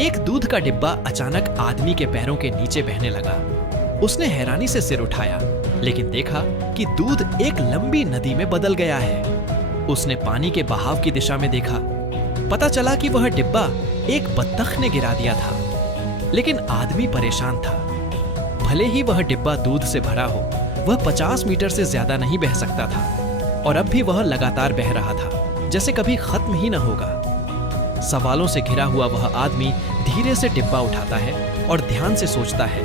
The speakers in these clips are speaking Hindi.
एक दूध का डिब्बा अचानक आदमी के पैरों के नीचे बहने लगा। उसने हैरानी से सिर उठाया, लेकिन देखा कि दूध एक लंबी नदी में बदल गया है। उसने पानी के बहाव की दिशा में देखा। पता चला कि वह डिब्बा एक बत्तख ने गिरा दिया था। लेकिन आदमी परेशान था। भले ही वह डिब्बा दूध से भरा हो, वह 50 मीटर से ज्यादा नहीं बह सकता था, और अब भी वह लगातार बह रहा था, जैसे कभी खत्म ही न होगा। सवालों से घिरा हुआ वह आदमी धीरे से डिब्बा उठाता है और ध्यान से सोचता है,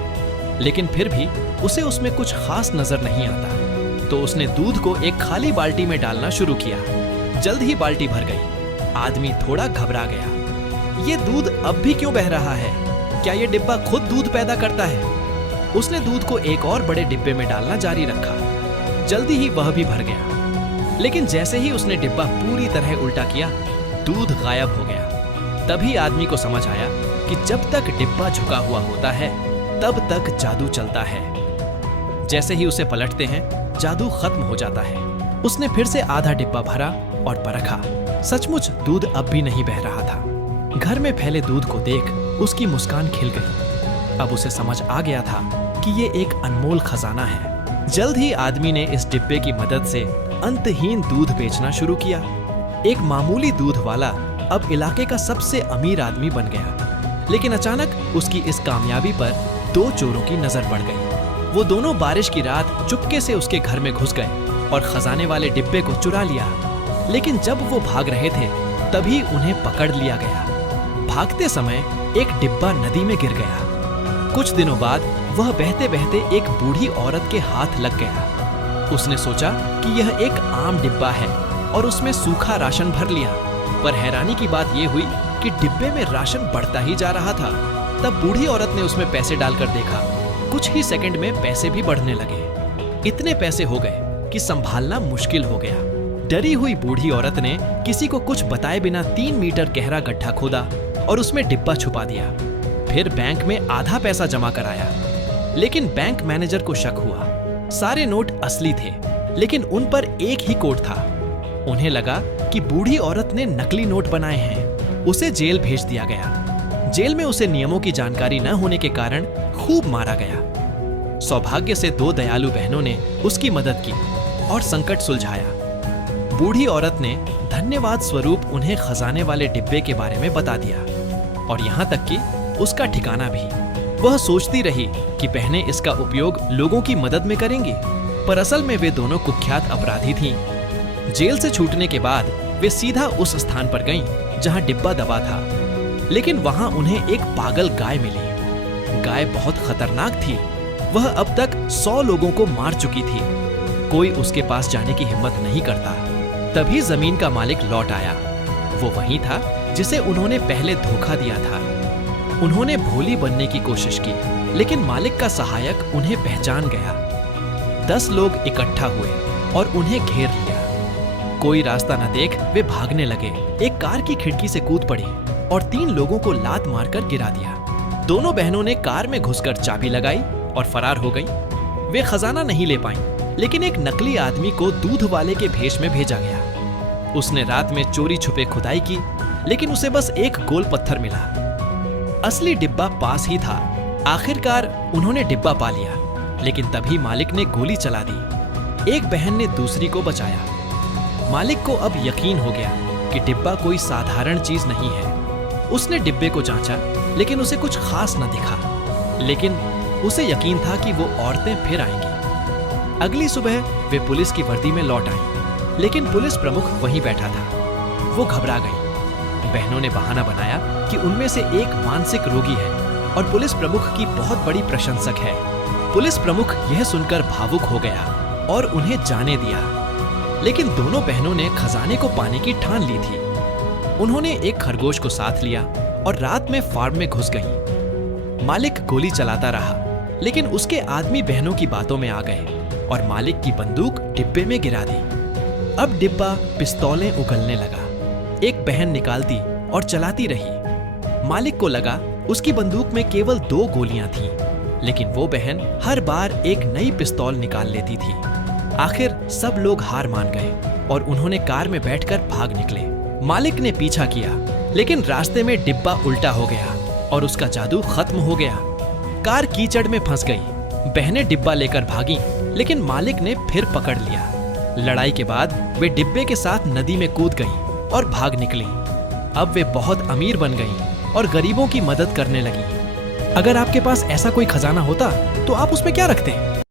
लेकिन फिर भी उसे उसमें कुछ खास नजर नहीं आता। तो उसने दूध को एक खाली बाल्टी में डालना शुरू किया। जल्द ही बाल्टी भर गई। आदमी थोड़ा घबरा गया। ये दूध अब भी क्यों बह रहा है? क्या ये डिब्बा खुद दूध पैदा करता है? उसने दूध को एक और बड़े डिब्बे में डालना जारी रखा। जल्दी ही वह भी भर गया। लेकिन जैसे ही उसने डिब्बा पूरी तरह उल्टा किया, दूध गायब हो गया। तभी आदमी को समझ आया कि जब तक डिब्बा झुका हुआ होता है, तब तक जादू चलता है। जैसे ही उसे पलटते हैं, जादू खत्म हो जाता है। उसने फिर से आधा डिब्बा भरा और परखा। सचमुच दूध अब भी नहीं बह रहा था। घर में फैले दूध को देख उसकी मुस्कान खिल गई। अब उसे समझ आ गया था कि ये एक अनमोल खजाना है। जल्द ही आदमी ने इस डिब्बे की मदद से अंतहीन दूध बेचना शुरू किया। एक मामूली दूध वाला अब इलाके का सबसे अमीर आदमी बन गया। लेकिन अचानक उसकी इस कामयाबी पर 2 चोरों की नजर पड़ गई। वो दोनों बारिश की रात चुपके से उसके घर में घुस गए और खजाने वाले डिब्बे को चुरा लिया। लेकिन जब वो भाग रहे थे, तभी उन्हें पकड़ लिया गया। भागते समय एक डिब्बा नदी में गिर गया। कुछ दिनों बाद वह बहते बहते एक बूढ़ी औरत के हाथ लग गया। उसने सोचा कि यह एक आम डिब्बा है और उसमें सूखा राशन भर लिया। पर हैरानी की बात यह हुई कि डिब्बे में राशन बढ़ता ही जा रहा था। तब बूढ़ी औरत ने उसमें पैसे डालकर देखा। कुछ ही सेकंड में पैसे भी बढ़ने लगे। इतने पैसे हो गए कि संभालना मुश्किल हो गया। डरी हुई बूढ़ी औरत ने किसी को कुछ बताए बिना 3 मीटर गहरा गड्ढा खोदा और उसमें डिब्बा छुपा दिया। फिर बैंक में आधा पैसा जमा कराया। लेकिन बैंक मैनेजर को शक हुआ। सारे नोट असली थे, लेकिन उन पर एक ही कोड था। उन्हें लगा कि बूढ़ी औरत ने नकली नोट बनाए हैं। उसे जेल भेज दिया गया। जेल में उसे नियमों की जानकारी न होने के कारण खूब मारा गया। सौभाग्य से 2 दयालु बहनों ने उसकी मदद की और संकट सुलझाया। बूढ़ी औरत ने धन्यवाद स्वरूप उन्हें खजाने वाले डिब्बे के बारे में बता दिया, और यहाँ तक कि उसका ठिकाना भी। वह सोचती रही कि बहनें इसका उपयोग लोगों की मदद में करेंगी, पर असल में वे दोनों कुख्यात अपराधी थीं। जेल से छूटने के बाद वे सीधा उस स्थान पर गईं जहां डिब्बा दबा था। लेकिन वहां उन्हें एक पागल गाय मिली। गाय बहुत खतरनाक थी। वह अब तक 100 लोगों को मार चुकी थी। कोई उसके पास जाने की हिम्मत नहीं करता। तभी जमीन का मालिक लौट आया। वो वही था जिसे उन्होंने पहले धोखा दिया था। उन्होंने भोली बनने की कोशिश की, लेकिन मालिक का सहायक उन्हें पहचान गया। 10 लोग इकट्ठा हुए और उन्हें घेर लिया। कोई रास्ता न देख वे भागने लगे। एक कार की खिड़की से कूद पड़ी और 3 लोगों को लात मारकर गिरा दिया। दोनों बहनों ने कार में घुसकर चाबी लगाई और फरार हो गई। वे खजाना नहीं ले पाईं, लेकिन एक नकली आदमी को दूध वाले के भेष में भेजा गया। उसने रात में चोरी छुपे खुदाई की, लेकिन उसे बस एक गोल पत्थर मिला। असली डिब्बा पास ही था। आखिरकार उन्होंने डिब्बा पा लिया, लेकिन तभी मालिक ने गोली चला दी। एक बहन ने दूसरी को बचाया। मालिक को अब यकीन हो गया कि डिब्बा कोई साधारण चीज नहीं है। उसने डिब्बे को जांचा, लेकिन उसे कुछ खास न दिखा। लेकिन उसे यकीन था कि वो औरतें फिर आएंगी। अगली सुबह वे पुलिस की वर्दी में लौट आई, लेकिन पुलिस प्रमुख वहीं बैठा था। वो घबरा गई। बहनों ने बहाना बनाया कि उनमें से एक मानसिक रोगी है और पुलिस प्रमुख की बहुत बड़ी प्रशंसक है। पुलिस प्रमुख यह सुनकर भावुक हो गया और उन्हें जाने दिया। लेकिन दोनों बहनों ने खजाने को पाने की ठान ली थी। उन्होंने एक खरगोश को साथ लिया और रात में फार्म में घुस गईं। मालिक गोली चलाता रहा, लेकिन उसके आदमी बहनों की बातों में आ गए और मालिक की बंदूक डिब्बे में गिरा दी। अब डिब्बा पिस्तौलें उगलने लगा। एक बहन निकालती और चलाती रही। मालिक को लगा उसकी बंदूक में केवल 2 गोलियां थीं, लेकिन वो बहन हर बार एक नई पिस्तौल निकाल लेती थी। आखिर सब लोग हार मान गए और उन्होंने कार में बैठकर भाग निकले। मालिक ने पीछा किया, लेकिन रास्ते में डिब्बा उल्टा हो गया। और उसका जादू खत्म हो गया। कार कीचड़ में फंस गई। बहनें डिब्बा लेकर भागीं, लेकिन मालिक ने फिर पकड़ लिया। लड़ाई के बाद वे डिब्बे के साथ नदी में कूद गईं और भाग निकली। अब वे बहुत अमीर बन गईं और गरीबों की मदद करने लगी। अगर आपके पास ऐसा कोई खजाना होता तो आप उसमें क्या रखते?